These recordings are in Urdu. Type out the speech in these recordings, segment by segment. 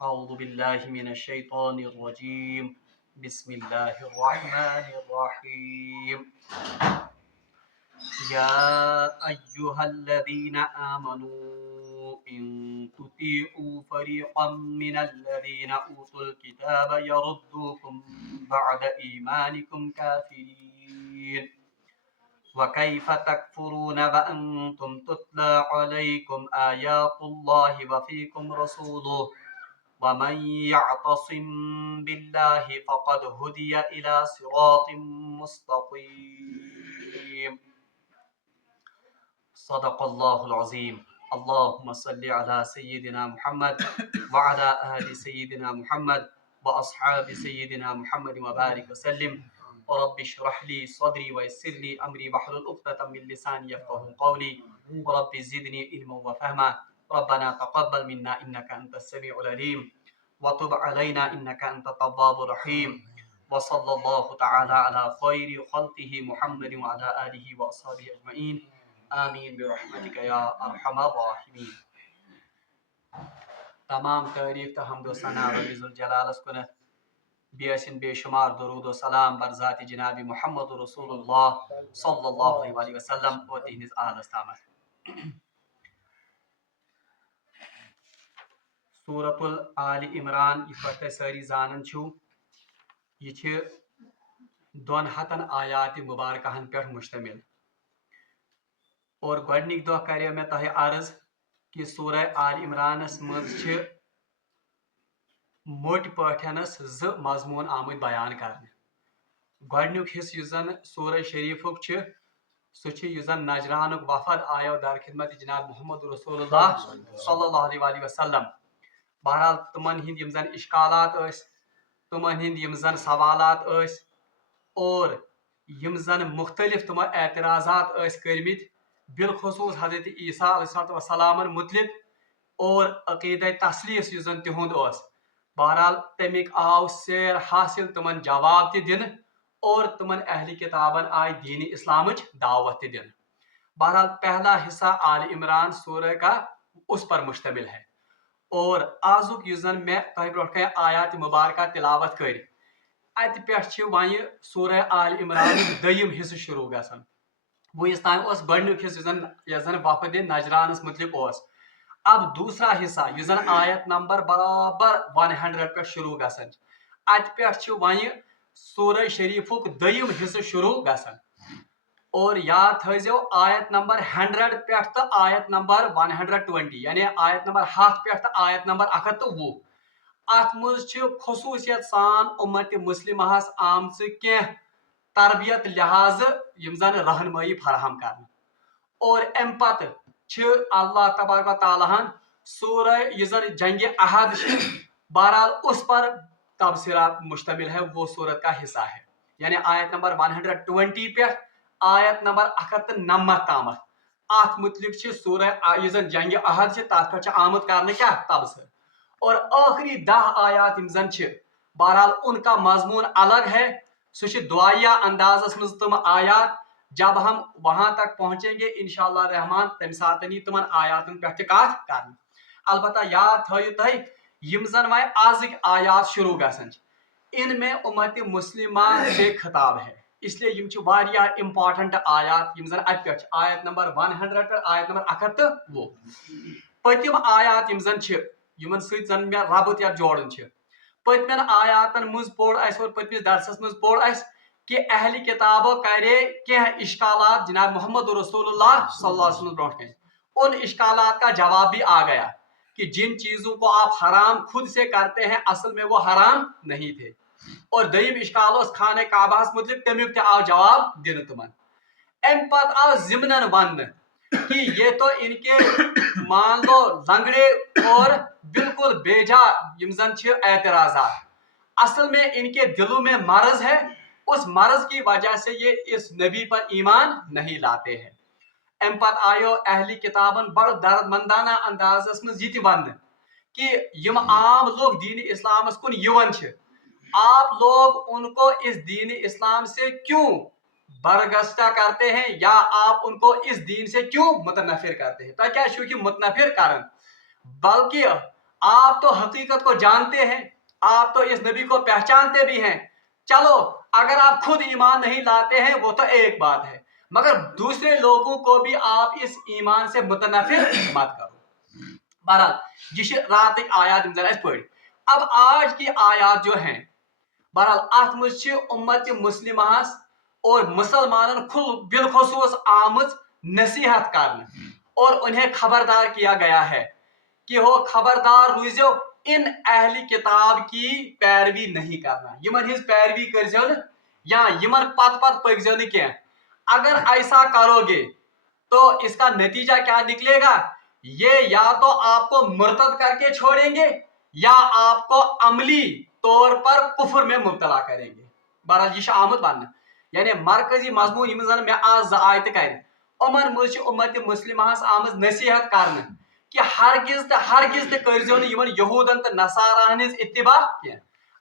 أعوذ بالله من الشيطان الرجيم بسم الله الرحمن الرحيم يا أيها الذين آمنوا إن تطيعوا فريقا من الذين أوتوا الكتاب يردوكم بعد إيمانكم كافرين وكيف تكفرون وأنتم تتلى عليكم آيات الله وفيكم رسوله ومن يعتصم بالله فقد هدي إلى صراط مستقيم صدق الله العظيم اللهم صل على سيدنا محمد وعلى آل سيدنا محمد وأصحاب سيدنا محمد وبارك وسلم ورب اشرح لي صدري ويسر لي أمري واحلل عقدة من لساني يفقهوا قولي ورب زدني علما وفهما ربنا تقبل منا إنك أنت السميع العليم وتب علينا إنك أنت التواب الرحيم وصلى الله تعالى على خير خلقه محمد وعلى آله وأصحابه أجمعين آمین برحمتک یا ارحم الراحمین. تمام تعریف تو حمد و ثنا رب ذوالجلالس کن بیسن بے شمار درود و سلام بر ذات جناب محمد رسول اللہ صلی اللہ علیہ وسلم و تہنز آلس تامت. سورۃ آل عمران یہ پتہ ساری زانن چھو یہ چھ 200 آیات مبارکہن پر مشتمل اور گۄڈنِک دۄہ کرے مےٚ تۄہہِ عرض کہ سورہ آل عمرانس منٛز چھِ موٹۍ پٲٹھٮ۪نس 2 مضموٗن آمٕتۍ بیان کرنہٕ. گۄڈنیُک حصہٕ یُس زن سورہ شریفُک چھُ سُہ چھُ یُس زن نجرانُک وفد آیو در خدمت جناب محمد رسول اللہ صلی اللہ علیہ وسلم. بہرحال تمن ہٕنٛدۍ یِم زن اشکالات ٲسۍ تمن ہٕنٛدۍ یِم زن سوالات ٲسۍ اور یِم زن مختلف تمو اعتراضات ٲسۍ کٔرمٕتۍ بالخصوص حضرت عیسیٰ علیہ السلام متعلق اور عقیدہ تثلیث یُس زن تہُنٛد اوس. بہرحال تمیُک آو سیر حاصل تمن جواب تہِ دِنہٕ اور تمن اہل کتابن آئی دین اسلامچ دعوت تہِ دِنہٕ. بہرحال پہلا حصہ آل عمران سورہ کا اس پر مشتمل ہے اور آزُک یُس زن مےٚ تۄہہِ برونٛٹھ کنہِ آیات مبارکہ تلاوت کٔرۍ اتہِ پٮ۪ٹھ چھِ وۄنۍ سورہ آل عمران دوٚیِم حصہٕ شروع گژھان. وُنیُس تام اوس گۄڈنیُک حصہٕ یُس زن وفد نجرانس متعلق اوس. اب دوسرا حصہ یُس زن آیت نمبر برابر 100 پٮ۪ٹھ شروع گژھان اتہِ پٮ۪ٹھ چھِ وۄنۍ سورہ شریفُک دوٚیِم حصہٕ شروع گژھان اور یاد تھٲیزیو آیت نمبر 100 پٮ۪ٹھ تہٕ آیت نمبر 120 یعنی آیت نمبر 100 پٮ۪ٹھ تہٕ آیت نمبر 120 اتھ منٛز چھِ خصوٗصیت سان اُمت مسلمہس آمژٕ کینٛہہ تربیت لحاظ یم زن رہنمائی فراہم کرنا اور ام پتہ چھ اللہ تبارک و تعالیٰ ہن سورہ یہ زن جنگ احد بہرحال اس پر تبصرہ مشتمل ہے وہ صورت کا حصہ ہے یعنی آیت نمبر 120 پہ آیت نمبر 199 تامت ات متعلق چھ سورہ یہ زن جنگ احد تر پہ آمد کرنے کیا تبصر اور آخری 10 آیات یم زن چھ بہرحال ان کا مضمون الگ ہے. سہ دعائیہ اندازس مز تم آیات جب ہم وہاں تک پہنچیں گے انشاءاللہ رحمان تمہ ساتن یہ تمن آیاتن پہ کت کر. البتہ یاد تھو تہ یم زن وی آزک آیات شروع گژھان ان میں امت مسلمہ سے خطاب ہے اس لیے یم واریاہ امپارٹنٹ آیات یم زن ات پہ آیت نمبر 100 پہ آیت نمبر 120 پتم آیات یم زن یمن سۭتۍ زن مےٚ ربط یا جوڑن پتمن آیاتن مز پوڑ اس اور پتمس درسس مز پوڑ اس کہ اہل کتابوں کرے کینٛہہ اشکالات جناب محمد رسول اللہ صلی اللہ علیہ وسلم برونٛٹھ کن ان اشکالات کا جواب بھی آ گیا کہ جن چیزوں کو آپ حرام خود سے کرتے ہیں اصل میں وہ حرام نہیں تھے. اور دویم اشکال اس خانہ کعبہ متعلق تمیک تہ آو جواب دن تمن. ام پت آو ضمنن ون کہ یہ تو ان کے مان لو لنگڑے اور بالکل بیجا یم زن اعتراضات اصل میں ان کے دلوں میں مرض ہے اس مرض کی وجہ سے یہ اس نبی پر ایمان نہیں لاتے ہیں. ام پت آیو اہل کتابن بڑ درد مندانہ اندازس مز یہ ون کہ یم عام لوگ دین اسلامس کن یون آپ لوگ ان کو اس دین اسلام سے کیوں برگشتہ کرتے ہیں یا آپ ان کو اس دین سے کیوں متنفر کرتے ہیں. تو کیا چھو کہ متنفر کرن بلکہ آپ تو حقیقت کو جانتے ہیں, آپ تو اس نبی کو پہچانتے بھی ہیں, چلو اگر آپ خود ایمان نہیں لاتے ہیں وہ تو ایک بات ہے, مگر دوسرے لوگوں کو بھی آپ اس ایمان سے متنفر مت کرو. بہرحال یہ رات آیات پڑھ. اب آج کی آیات جو ہیں بہرحال ات مز امت مسلمہ اور مسلمان بالخصوص آمت نصیحت کرنے اور انہیں خبردار کیا گیا ہے کہ ہو خبردار روزو ان اہل کتاب کی پیروی نہیں کرنا, یمن ہز پیروی کرزو نا یا یمن پت پت پکزو نا کی. اگر ایسا کرو گے تو اس کا نتیجہ کیا نکلے گا, یہ یا تو آپ کو مرتد کر کے چھوڑیں گے یا آپ کو عملی طور پر کفر میں مبتلا کریں گے. بہرحال یہ آمد ون, یعنی مرکزی مضمون یم زن میں آز آیت کر امن مز امت مسلمہ آمز نصیحت کرنے کہ ہرگز تہ کرزو نہ یمن یہودن تو نصاراہن ہز اتباع کی.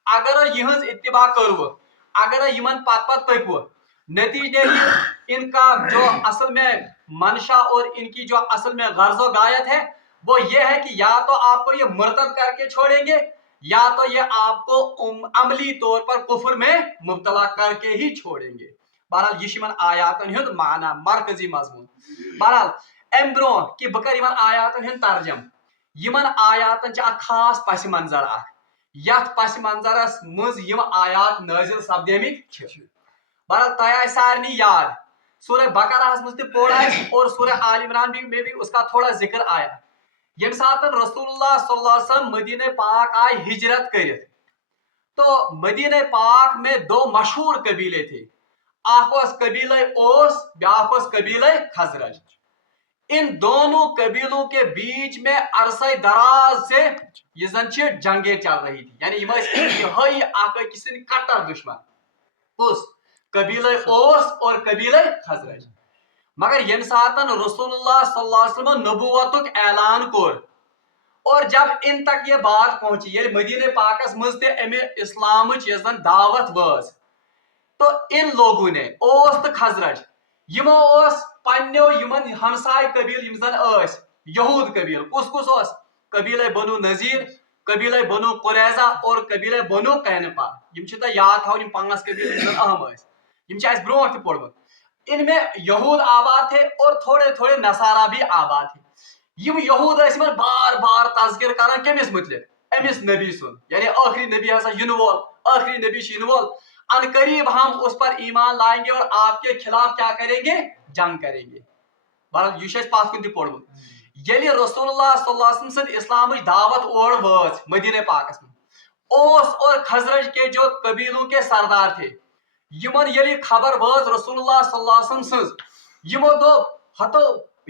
اگر یہز اتباع کرو, اگر یمن پت پت پکو, نتیجہ ان کا جو اصل میں منشا اور ان کی جو اصل میں غرض و غایت ہے وہ یہ ہے کہ یا تو آپ کو یہ مرتد کر کے چھوڑیں گے یا تو یہ آپ کو عملی طور پر کفر میں مبتلا کر کے ہی چھوڑیں گے. بہرحال یہ آیاتن ہند معنی مرکزی مضمون. بہرحال ام برو کہ بہ کر آیاتن ہند ترجم, یمن آیاتن خاص پس منظر یت پس منظرس مز یم آیات نازل سپدیمت. بہرحال تہ سارنی یاد سورہ بقرہ مز تہ پوڑ اور سورہ آل عمران میں بھی اس کا تھوڑا ذکر آیا. یم سات رسول اللہ صلی اللہ علیہ وسلم مدینہ پاک آئے ہجرت کرت تو مدینہ پاک میں دو مشہور قبیلے تھے, اخ قبیلہ اوس بیاکھ قبیلہ خزرج. ان دونوں قبیلوں کے بیچ میں عرصہ دراز سے یہ زن جنگیں چل رہی تھی, یعنی یہ انتہائی اخ أکس سٕنٛدۍ کٹر دشمن کس قبیلہ اوس اور قبیلہ خزرج. مگر یم ساتن رسول اللہ صلی اللہ علیہ وسلم نبوتک اعلان کور اور جب ان تک یہ بات پہنچی یل مدینہ پاکس مز تہ ام اسلام یس زن دعوت واز تو ان لوگوں نے اوس تو خزرج یمو اوس پنو یمن ہمسائے قبیل یم زن اس یہود قبیل کس کس اوس قبیلہ بنو نذیر, قبیلہ بنو قریظہ اور قبیلہ بنو قینقاع. یم چھ تہ یاد تھاون یم پانچ قبیل یم زن اہم اس یم چھ اس برونٹ تہ پوڑمت. ان میں یہود آباد تھے اور تھوڑے تھوڑے نصارا بھی آباد تھے. یم یہود اس میں بار بار تذکر کران کمس متعلق امس نبی سن, یعنی آخری نبی ہسا ین وول, آخری نبی ین وول, ان قریب ہم اس پر ایمان لائیں گے اور آپ کے خلاف کیا کریں گے, جنگ کریں گے. بہرحال یہ پات کن تہ پوڑمت. یل رسول اللہ صلی اللہ علیہ وسلم سند اسلام دعوت اور واز مدینہ پاکس میں, اوس اور خزرج کے جو قبیلوں کے سردار تھے یمن یل خبر واز رسول اللہ صلی اللہ علیہ وسلم سز یمو دوپ ہتو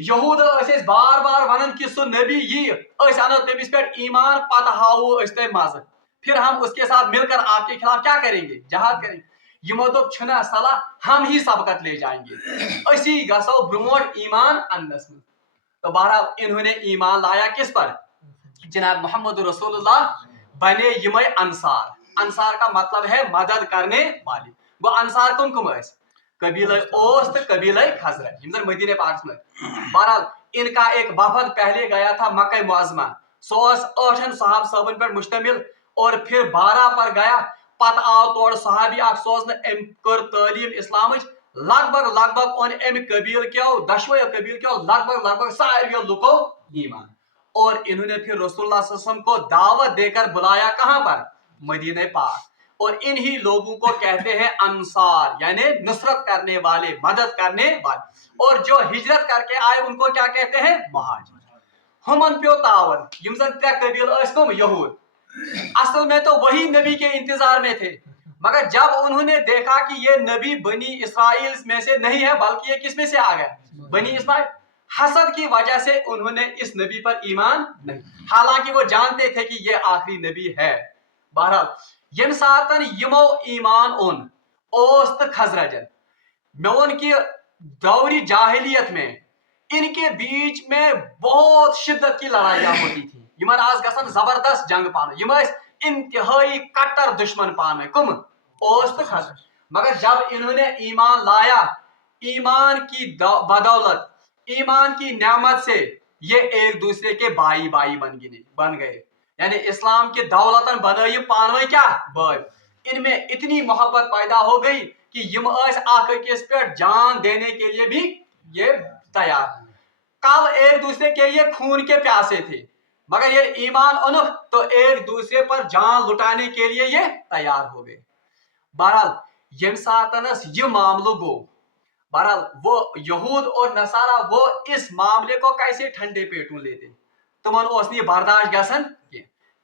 یہود اس بار بار ونان کہ سو نبی یہ انو تمس پہ ایمان پتہ ہاو اس تہ مزہ پھر ہم اس کے ساتھ مل کر آپ کے خلاف کیا کریں گے, جہاد کریں گے. یمو دوپ چھنا صلاح ہم ہی سبقت لے جائیں گے, اسی گسو برونٹ ایمان انس میں. تو بہرحال انہوں نے ایمان لایا کس پر, جناب محمد رسول اللہ بنے یمے انصار. انصار کا مطلب ہے مدد کرنے والے. وہ انصار کم کم اس قبیلہ اوس تو قبیلہ خزرج یم زن مدینہ پاک میں. بہرحال ان کا ایک وفد پہلے گیا تھا مکہ معظمہ, سو 8 صحاب صاحبن پر مشتمل اور پھر 12 پر گیا. پتہ آو تور صحابی اخ سوزن ام کر تعلیم اسلامچ لگ بھگ اون ام قبیل کیو دشوے قبیل کیو لگ بھگ ساروی لکو ایمان. اور انہوں نے پھر رسول اللہ صلی اللہ علیہ وسلم کو دعوت دے کر بلایا کہاں پر, مدینہ پاک. اور انہی لوگوں کو کہتے ہیں انصار, یعنی نصرت کرنے والے, مدد کرنے والے. اور جو ہجرت کر کے آئے ان کو کیا کہتے ہیں, مہاجر. ہمن پیو تعاون یم زن ترے قبیل اس کم یہود اصل میں تو وہی نبی کے انتظار میں تھے, مگر جب انہوں نے دیکھا کہ یہ نبی بنی اسرائیل میں سے نہیں ہے بلکہ یہ کس میں سے آ گیا, بنی اسماعیل, حسد کی وجہ سے انہوں نے اس نبی پر ایمان نہیں, حالانکہ وہ جانتے تھے کہ یہ آخری نبی ہے. بہرحال یم ساتن یمو ایمان اون اوس تو خزرجن مون کی دوری جاہلیت میں ان کے بیچ میں بہت شدت کی لڑائیاں ہوتی تھی. یمن آز گسن زبردست جنگ پانے, یم انتہائی کٹر دشمن پانے کم اوس تو خزرج. مگر جب انہوں نے ایمان لایا, ایمان کی بدولت, ایمان کی نعمت سے یہ ایک دوسرے کے بھائی بن گئے. یعنی اسلام کی دولتن بنائی پانوئی کیا بھائی. ان میں اتنی محبت پیدا ہو گئی کہ یم اخ أکس پہ جان دینے کے لیے بھی یہ تیار. کل ایک دوسرے کے لیے خون کے پیاسے تھے مگر یہ ایمان انک تو ایک دوسرے پر جان لٹانے کے لیے یہ تیار ہو گئے. بہرحال یم ساتنس یہ معاملہ گو بہرحال وہ یہود اور نصارہ وہ اس معاملے کو کیسے ٹھنڈے پیٹوں لیتے. تمن اس نہیں برداشت گژھان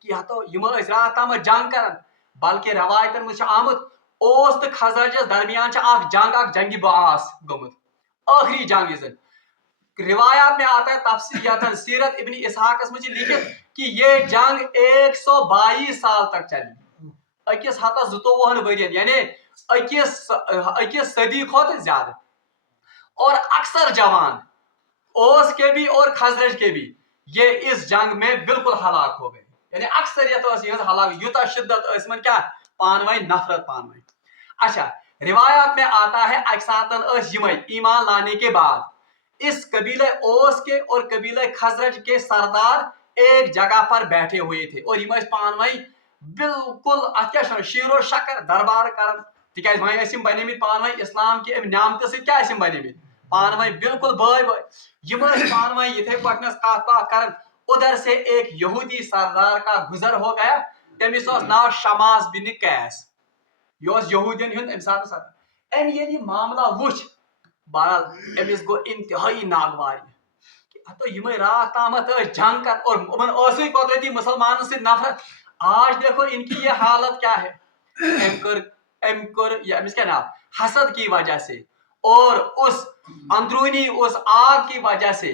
کہ تو یم رات تام جنگ کران بلکہ روایتن مجھ آمت اوس تو خزرجس درمیان اخ جنگی باس گمت آخری جنگ یہ روایات میں آتا ہے تفصیل سیرت ابن اسحاقس میں لکھت کہ یہ جنگ 122 سال تک چلی اکس ہتس 22 ورین یعنی اکس صدی کھت زیادہ. اور اکثر جوان اوس کے بھی اور خزرج کے بھی یہ اس جنگ میں بالکل ہلاک ہو گئے. یعنی اکثریت ہلاک یوتا شدت من کیا پانوئی نفرت پانوئی. اچھا روایات میں آتا ہے اکساتن ایمان لانے کے بعد اس قبیلہ اوس کے اور قبیلہ خزرج کے سردار ایک جگہ پر بیٹھے ہوئے تھے اور یہ پانوئی بالکل ات شیر و شکر دربار کرن تکیاز وہیں بنیمت پانوئی اسلام کی ام نعمت سی کیا بنیمت پانوئی بالکل بھائی بھائی یم پانوئی یتھے پٹنس کات بات کرن. ادھر سے ایک یہودی سردار کا گزر ہو گیا تمس ناو شماس بن قیس یہ یہودین ہند ام سات ام یہ معاملہ وچ بہرحال امس گو انتہائی ناگواری تو یم رات تامت جنگ کر اور قدرتی مسلمان سے نفرت. آج دیکھو ان کی یہ حالت کیا ہے. امس کیا نام حسد کی وجہ سے اور اس اندرونی اس آگ کی وجہ سے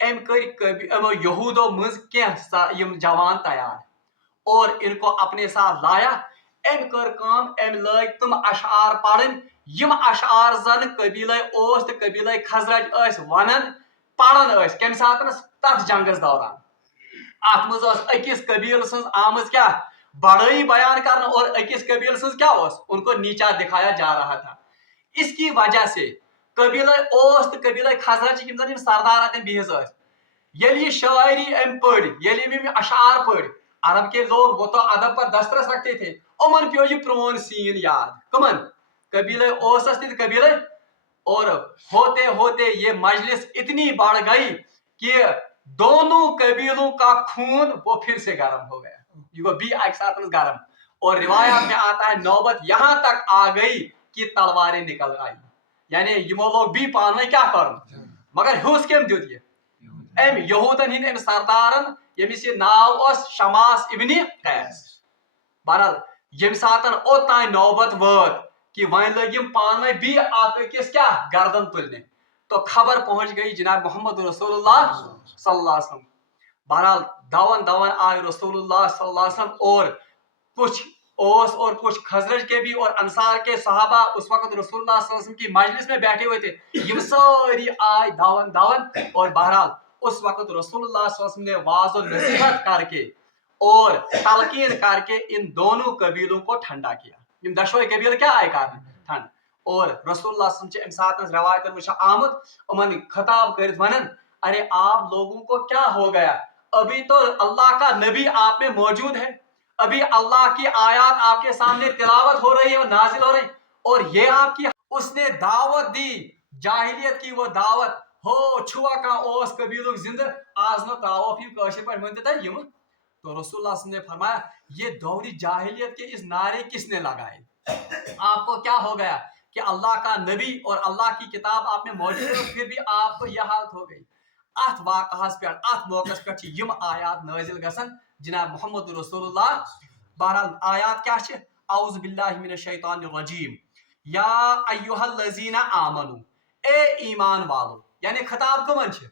یہودوں مز جوان تیار اور ان کو اپنے ساتھ لایا. لگ تم اشعار پڑھن یم اشعار زن قبیلہ اوس تو قبیلہ خزرج ونن پڑھن کم سات تک جنگس دوران ات مز اکس قبیل سن آمز کیا بڑائی بیان کرنا اور اکس قبیل سن کیا ان کو نیچا دکھایا جا رہا تھا. اس کی وجہ سے قبیلہ اوس تو قبیلہ خزرج زن سردار اتن بہت یل یہ شاعری ام پڑ یل اشعار پڑ عرب کے لوگ وہ تو ادب پر دسترس رکھتے تھے امن پیو یہ پرون سین یاد کمن قبیلہ اوسس تھی قبیلہ اور ہوتے ہوتے یہ مجلس اتنی بڑھ گئی کہ دونوں قبیلوں کا خون وہ پھر سے گرم ہو گیا. یہ بھی ایک ساتھ گرم اور روایات میں آتا ہے نوبت یہاں تک آ گئی کہ تلواریں نکل آئی. یعنی یمو لوگ بھی پانوئی کیا کرن مگر ہوس کم دیت یہ ام یہودن ہند ام سردارن یمس یہ ناو شماس ابن قیس. بہرحال یم ساتن اوتان نوبت وات کہ ون لگ پانوئی بھی اکس کیا گردن تلنے تو خبر پہنچ گئی جناب محمد رسول اللہ صلی اللہ علیہ وسلم. بہرحال دون آئے رسول اللہ صلی اللہ علیہ وسلم اور کچھ اوس اور کچھ خزرج کے بھی اور انصار کے صحابہ اس وقت رسول اللہ صلی اللہ علیہ وسلم کی مجلس میں بیٹھے ہوئے تھے. یم ساری آئے دون اور بہرحال اس وقت رسول اللہ صلی اللہ علیہ وسلم نے واض و نصیحت کر کے اور تلقین کر کے ان دونوں قبیلوں کو ٹھنڈا کیا. یم دشوئی قبیل کیا آئے کرنے ٹھنڈ اور رسول اللہ صلی اللہ علیہ وسلم ام سات روایت وچ آمد امن خطاب کرت ونن ارے آپ لوگوں کو کیا ہو گیا ابھی تو اللہ کا نبی آپ میں موجود ہے ابھی اللہ کی آیات آپ کے سامنے تلاوت ہو رہی ہے اور نازل ہو رہی اور یہ آپ کی اس نے دعوت دی جاہلیت کی وہ دعوت ہو چھوا کا اوس قبیلک زندہ آز نہ تراوف یم کاشر پر منتتا یم تو رسول اللہ صلی اللہ علیہ وسلم نے فرمایا یہ دوری جاہلیت کے اس نعرے کس نے لگائے آپ کو کیا ہو گیا کہ اللہ کا نبی اور اللہ کی کتاب آپ میں موجود ہے پھر بھی آپ کو یہ حالت ہو گئی. ات واقعہ پہ ات موقع پہ یم آیات نازل گژھن جناب محمد رسول اللہ. بہرحال آیات کیا چھ اعوذ باللہ من الشیطان الرجیم یا ایھا الذین آمنو اے ایمان والو یعنی خطاب کمن چھ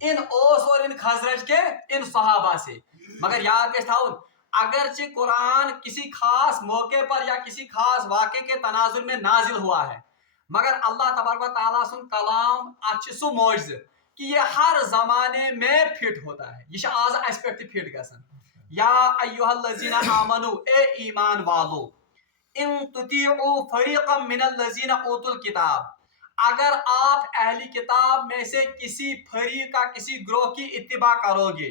ان اوس اور ان خزرج کے ان صحابہ سے. مگر یاد گژھِ تھاؤن اگرچہ قرآن کسی خاص موقع پر یا کسی خاص واقعے کے تناظر میں نازل ہوا ہے مگر اللہ تبارک و تعالیٰ سن کلام اتھ سو معجزہ کہ یہ ہر زمانے میں فٹ ہوتا ہے. یہ آز اس پہ فٹ گژھان یا ایھا الذین آمنو اے ایمان والو ان تطیعوا فریقا من الذین اوتوا الکتاب اگر آپ اہل کتاب میں سے کسی فریق کا کسی گروہ کی اتباع کرو گے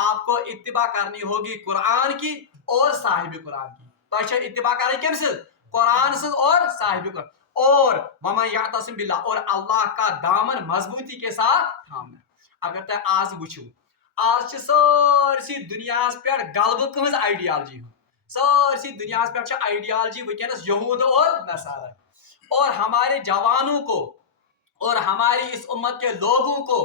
آپ کو اتباع کرنی ہوگی قرآن کی اور صاحب قرآن کی. تو اتباع کریں کم سے قرآن سے اور صاحب قرآن. اور وَمَن يَعْتَصِم بِاللَّهِ اور اللہ کا دامن مضبوطی کے ساتھ تھامنا. اگر تُہۍ آز وٕچھِو آز چھِ سٲرسٕے دُنیاہس پٮ۪ٹھ غلبہٕ کٕہٕنٛز آئیڈیالجی ہُنٛد. سٲرسٕے دُنیاہس پٮ۪ٹھ چھِ آئیڈیالجی وٕنکٮ۪نس یہوٗد اور نصارہ. اور ہمارے جوانوں کو اور ہماری اس امت کے لوگوں کو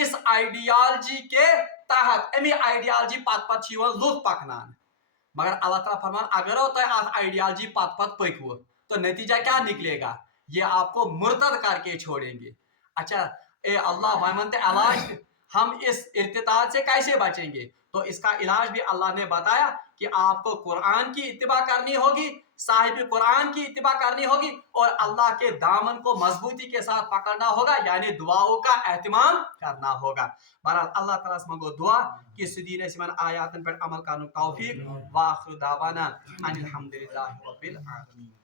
اس آئیڈیالجی کے تحت امی آئیڈیالجی پت پت لوگ پکنان. مگر اللہ تعالیٰ فرمان اگر تُہۍ اتھ آئیڈیالجی پت پت پکو تو نتیجہ کیا نکلے گا؟ یہ آپ کو مرتد کر کے چھوڑیں گے. اچھا اے اللہ ومنتے علاج ہم اس ارتداد سے کیسے بچیں گے؟ تو اس کا علاج بھی اللہ نے بتایا کہ آپ کو قرآن کی اتباع کرنی ہوگی، صاحب قرآن کی اتباع کرنی ہوگی اور اللہ کے دامن کو مضبوطی کے ساتھ پکڑنا ہوگا، یعنی دعاؤں کا اہتمام کرنا ہوگا. بہرحال اللہ تعالیٰ سے منگو دعا کہ سدین اسمن آیاتن پر عمل کرنے توفیق. واخر دعوانا ان الحمدللہ رب العالمین.